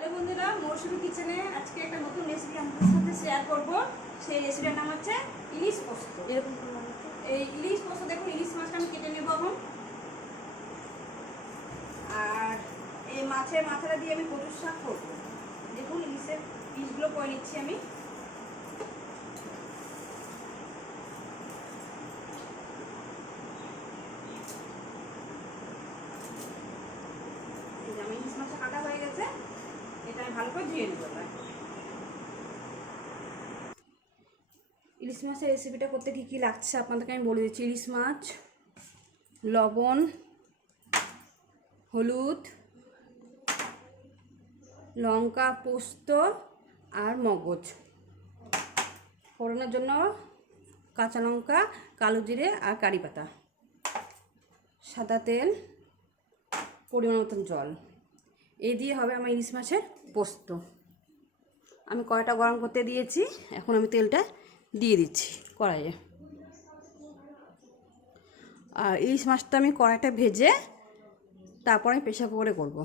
Hello বন্ধুরা, মৌসুমী কিচেনে আজকে একটা নতুন রেসিপি আপনাদের সাথে শেয়ার করব। সেই রেসিপিটার নাম হচ্ছে ইলিশ পোস্ত। এই ইলিশ পোস্ত দেখুন, ইলিশ মাছটা আমি কেটে নেব এখন। আর এই মাছের মাথাটা দিয়ে আমি কচুর শাক করবো। দেখুন ইলিশের পিসগুলো করে নিচ্ছি আমি। ইলিশ মাছটা কাটা হয়ে গেছে, এটা আমি ভালো করে ধুয়ে নেবো। ইলিশ মাছের রেসিপিটা করতে কী কী লাগছে আপনাদেরকে আমি বলে দিচ্ছি। ইলিশ মাছ, লবণ, হলুদ, লঙ্কা, পোস্ত আর মগজ। ফোড়নের জন্য কাঁচা লঙ্কা, কালো জিরে আর কারি পাতা, সাদা তেল, পরিমাণ মতন জল। এই দিয়ে হবে আমার ইলিশ মাছের পোস্ত। আমি কড়াইটা গরম করতে দিয়েছি, এখন আমি তেলটা দিয়ে দিচ্ছি কড়াইয়ে। আর ইলিশ মাছটা আমি কড়াইটা ভেজে তারপর আমি প্রেসার কুকারে করবো।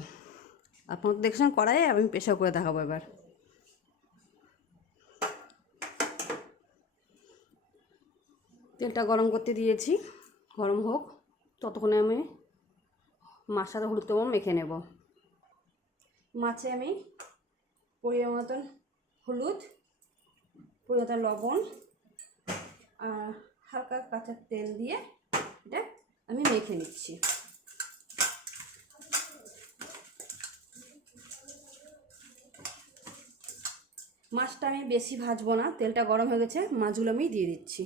আপনারা দেখছেন কড়াইয়ে, আমি প্রেসার কুকারে দেখাবো। এবার তেলটা গরম করতে দিয়েছি, গরম হোক, ততক্ষণে আমি মাছের সাথে হলুদ লবণ মেখে নেব। মাছে আমি পরিমাণ মতন হলুদ, পরিমাণ মতন লবণ আর হালকা কাঁচা তেল দিয়ে এটা আমি মেখে নিচ্ছি। মাছটা আমি বেশি ভাজবো না, তেলটা গরম হয়ে গেছে, মাছগুলো আমি দিয়ে দিচ্ছি।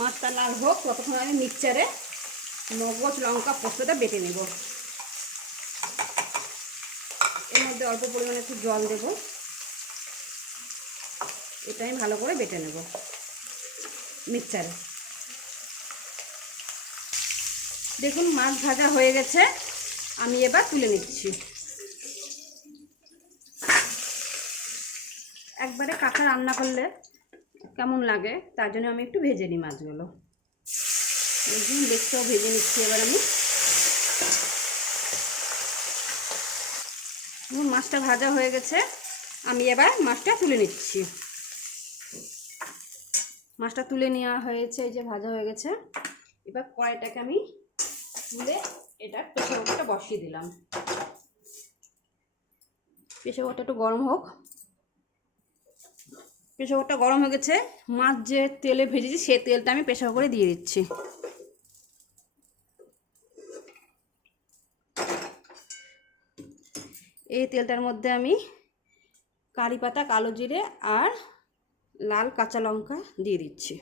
মাছটা লাল হোক, ততক্ষণ আমি মিক্সচারে মগজ, লঙ্কা, পোস্তটা বেটে নেব। এর মধ্যে অল্প পরিমাণে একটু জল দেব, এটা আমি ভালো করে বেটে নেব মিক্সচারে। দেখুন মাছ ভাজা হয়ে গেছে, আমি এবার তুলে নিচ্ছি। একবারে কাঁচা রান্না করলে কেমন লাগে, তার জন্য আমি একটু ভেজে নিই মাছগুলো। দেখতেও ভেজে নিচ্ছি এবার আমি। মাছটা ভাজা হয়ে গেছে, আমি এবার মাছটা তুলে নিচ্ছি। মাছটা তুলে নেওয়া হয়েছে, এই যে ভাজা হয়ে গেছে। এবার কড়াইটাকে আমি তুলে এটা প্রেসার কুকারটা বসিয়ে দিলাম। প্রেসার কুকারটা একটু গরম হোক। প্রেসার কুকারটা গরম হয়ে গেছে, মাছ যে তেলে ভেজেছি সেই তেলটা আমি প্রেসার কুকারে দিয়ে দিচ্ছি। এই তেলটার মধ্যে আমি কারি পাতা, কালো জিরে আর লাল কাঁচা লঙ্কা দিয়ে দিচ্ছি।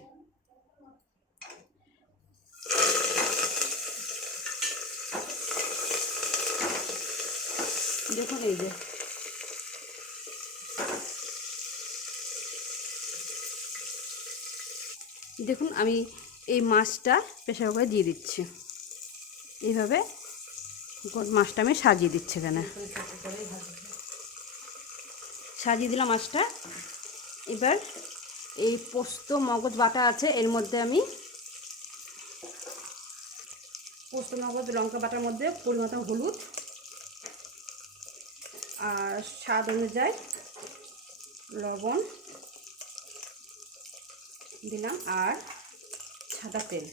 দেখুন এই যে দেখুন আমি এই মাছটা প্রেসার কুকারে দিয়ে দিচ্ছি। এইভাবে মাছটা আমি সাজিয়ে দিচ্ছি, এখানে সাজিয়ে দিলাম মাছটা। এবার এই পোস্ত মগজ বাটা আছে, এর মধ্যে আমি পোস্ত মগজ লঙ্কা বাটার মধ্যে পরিমাণ মতো হলুদ আর স্বাদ অনুযায়ী লবণ দিলাম আর সাদা তেল।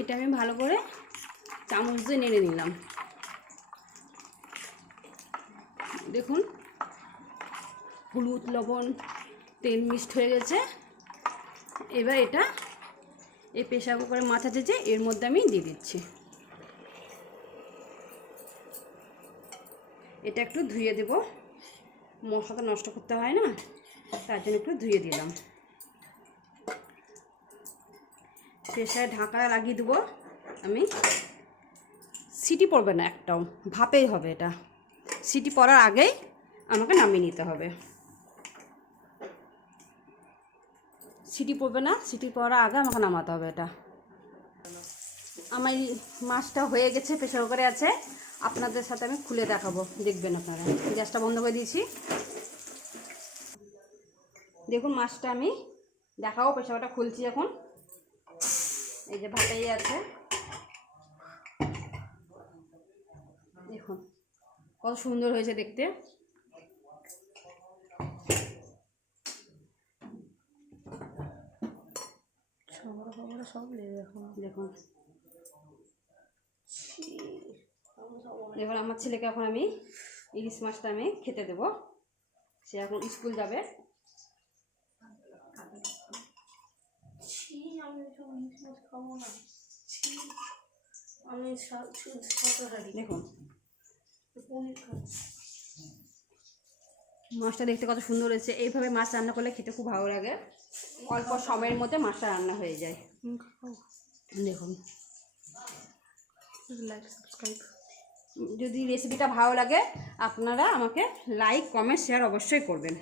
এটা আমি ভালো করে চামচ দিয়ে নেড়ে নিলাম। দেখুন হলুদ, লবণ, তেল মিক্সড হয়ে গেছে। এবার এটা এই প্রেসার কুকারে মাছ আছে যে এর মধ্যে আমি দিয়ে দিচ্ছি। এটা একটু ধুয়ে দেব, মশলাটা নষ্ট করতে হয় না, তার জন্য একটু ধুয়ে দিলাম। প্রেসারে ঢাকা লাগিয়ে দেবো আমি। সিটি পড়বে না একটাও, ভাপেই হবে এটা। সিটি পড়ার আগেই আমাকে নামিয়ে নিতে হবে। সিটি পড়বে না, সিটি পড়ার আগে আমাকে নামাতে হবে এটা। আমার এই মাছটা হয়ে গেছে, প্রেসার কুকারে আছে, আপনাদের সাথে আমি খুলে দেখাবো, দেখবেন আপনারা। গ্যাসটা বন্ধ করে দিয়েছি। দেখুন মাছটা আমি দেখাবো, প্রেসার কুকারটা খুলছি এখন। এই যে ভাতেই আছে, দেখুন কত সুন্দর হয়েছে দেখতে। সব দেখুন। এবার আমার ছেলেকে এখন আমি ইলিশ মাছটা আমি খেতে দেবো, সে এখন স্কুল যাবে। দেখুন মাছটা দেখতে কত সুন্দর হয়েছে। এইভাবে মাছ রান্না করলে খেতে খুব ভালো লাগে, অল্প সময়ের মধ্যে মাছটা রান্না হয়ে যায়। দেখুন, লাইক সাবস্ক্রাইব, যদি রেসিপিটা ভালো লাগে আপনারা আমাকে লাইক কমেন্ট শেয়ার অবশ্যই করবেন।